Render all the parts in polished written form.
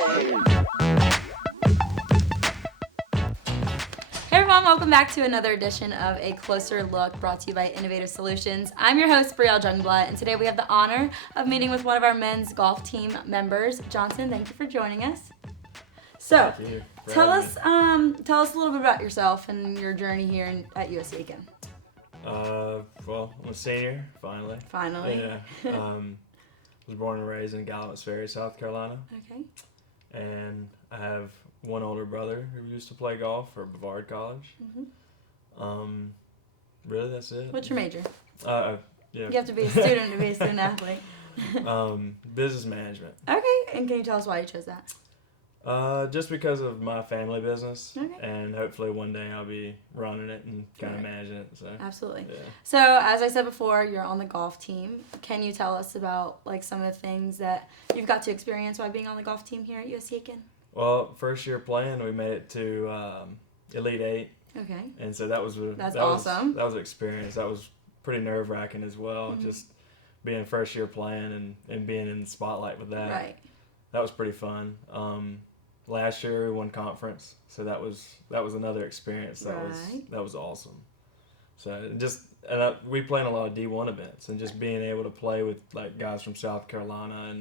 Hey everyone, welcome back to another edition of A Closer Look brought to you by Innovative Solutions. I'm your host, Brielle Jungblatt, and today we have the honor of meeting with one of our men's golf team members. Johnson, thank you for joining us. So, tell us a little bit about yourself and your journey here at USC Aiken. Well, I'm a senior, finally. Finally. Yeah. Was born and raised in Galivants Ferry, South Carolina. Okay. And I have one older brother who used to play golf for Brevard College. Mm-hmm. Really, that's it. What's your major? Yeah. You have to be a student to be a student athlete. Business management. Okay, and can you tell us why you chose that? Just because of my family business, Okay. and hopefully one day I'll be running it and kind of managing it. So Absolutely. Yeah. So as I said before, you're on the golf team. Can you tell us about like some of the things that you've got to experience while being on the golf team here at USC Aiken? Well, first year playing, we made it to Elite Eight. Okay. And so that was awesome. That was an experience. That was pretty nerve-wracking as well. Mm-hmm. Just being first year playing and being in the spotlight with that. Right. That was pretty fun. Last year we won conference, so that was another experience. That was awesome. So we play in a lot of D1 events, and just being able to play with like guys from South Carolina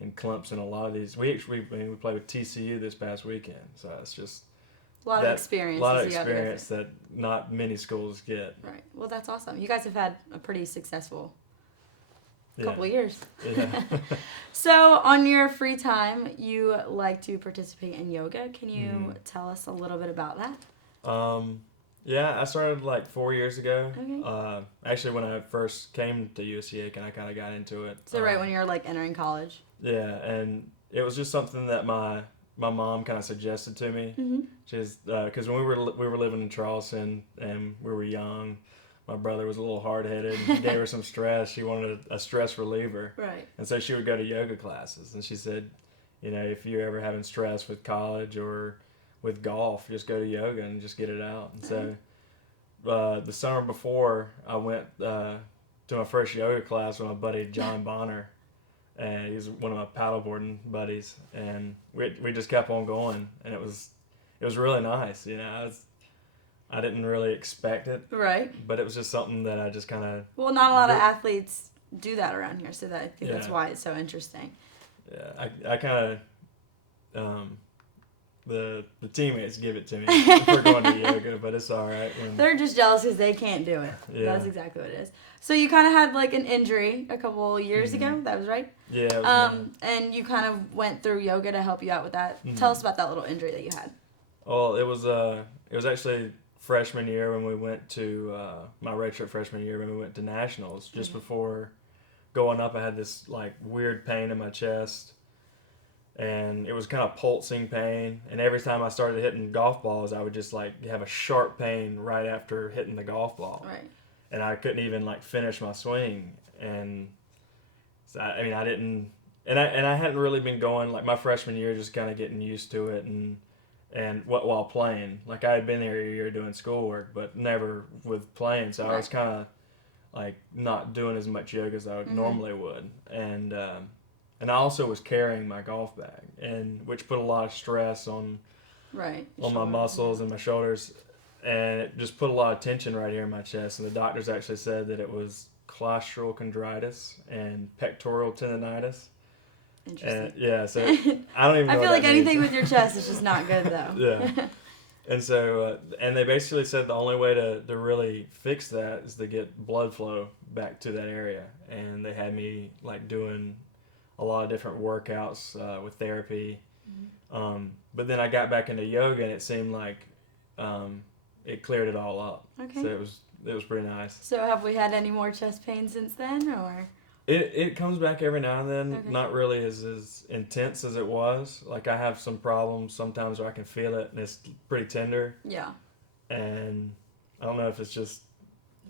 and Clemson, a lot of these. We played with TCU this past weekend, so it's just a lot of experience. A lot of experience that not many schools get. Right. Well, that's awesome. You guys have had a pretty successful couple of years. Yeah. So, on your free time, you like to participate in yoga. Can you tell us a little bit about that? Yeah, I started like 4 years ago. Okay. Actually, when I first came to USC Aiken, I kind of got into it. So, right when you're like entering college. Yeah, and it was just something that my mom kind of suggested to me. Mm-hmm. Just because when we were living in Charleston and we were young, my brother was a little hard-headed. He gave her some stress. She wanted a stress reliever. Right. And so she would go to yoga classes. And she said, if you're ever having stress with college or with golf, just go to yoga and just get it out. And so the summer before, I went to my first yoga class with my buddy John Bonner. And he's one of my paddleboarding buddies. And we just kept on going. And it was really nice. I didn't really expect it. Right. But it was just something that I just kind of... Well, not a lot of athletes do that around here, so I think that's why it's so interesting. Yeah, I kind of... the teammates give it to me for going to yoga, but it's all right. They're just jealous because they can't do it. Yeah. That's exactly what it is. So you kind of had like an injury a couple years ago, that was right? Yeah. It was and you kind of went through yoga to help you out with that. Tell us about that little injury that you had. Well, it was actually... freshman year when we went to my redshirt freshman year when we went to nationals. Just before going up, I had this like weird pain in my chest, and it was kind of pulsing pain. And every time I started hitting golf balls, I would just like have a sharp pain right after hitting the golf ball. Right. And I couldn't even like finish my swing. And so, I didn't, and I hadn't really been going like my freshman year, just kind of getting used to it and while playing. Like I had been there a year doing schoolwork, but never with playing. So I was kind of like not doing as much yoga as I normally would. And I also was carrying my golf bag, which put a lot of stress on my muscles and my shoulders. And it just put a lot of tension right here in my chest. And the doctors actually said that it was claustral chondritis and pectoral tendonitis. Interesting. So I don't even know I feel what like anything with your chest is just not good, though. Yeah. And so, and they basically said the only way to really fix that is to get blood flow back to that area. And they had me, like, doing a lot of different workouts with therapy. Mm-hmm. But then I got back into yoga, and it seemed like it cleared it all up. Okay. So it was pretty nice. So have we had any more chest pain since then, or...? It comes back every now and then, not really as intense as it was. Like I have some problems sometimes where I can feel it and it's pretty tender. Yeah. And I don't know if it's just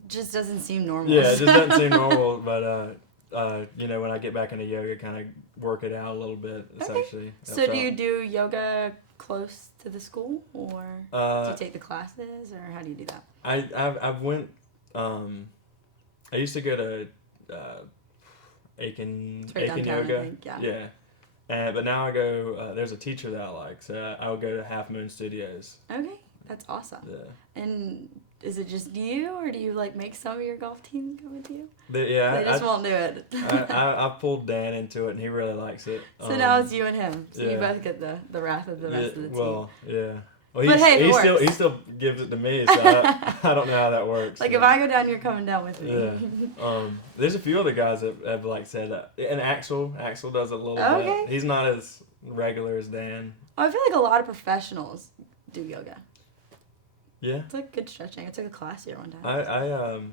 doesn't seem normal. Yeah, it just doesn't seem normal. But when I get back into yoga, kind of work it out a little bit. It's actually. So do you do yoga close to the school, or do you take the classes, or how do you do that? I've went. I used to go to. Aiken downtown, yoga. I think, yeah. Yeah. But now I go. There's a teacher that I like, so I would go to Half Moon Studios. Okay, that's awesome. Yeah. And is it just you, or do you like make some of your golf team go with you? They Just won't do it. I pulled Dan into it, and he really likes it. So now it's you and him. So yeah. you both get the wrath of the rest of the team. Well, yeah. Well, But hey, he still gives it to me, so I don't know how that works. Like if I go down, you're coming down with me. Yeah. There's a few other guys that have like said that, and Axel does it a little Okay. bit. He's not as regular as Dan. I feel like a lot of professionals do yoga. Yeah. It's like good stretching. I took a class here one time.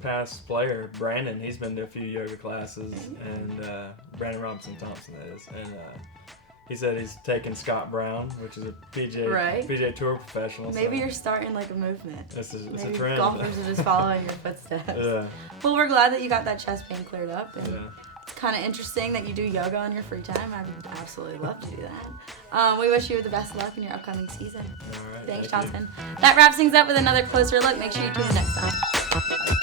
Past player Brandon, he's been to a few yoga classes, and Brandon Robinson Thompson that is, and he said he's taken Scott Brown, which is a PGA Tour professional. Maybe you're starting like a movement. It's Maybe a trend. golfers are just following your footsteps. Yeah. Well, we're glad that you got that chest pain cleared up. And Yeah. it's kind of interesting that you do yoga on your free time. I'd absolutely love to do that. We wish you the best of luck in your upcoming season. All right. Thanks, Thank you. Johnson. That wraps things up with another closer look. Make sure you tune in next time.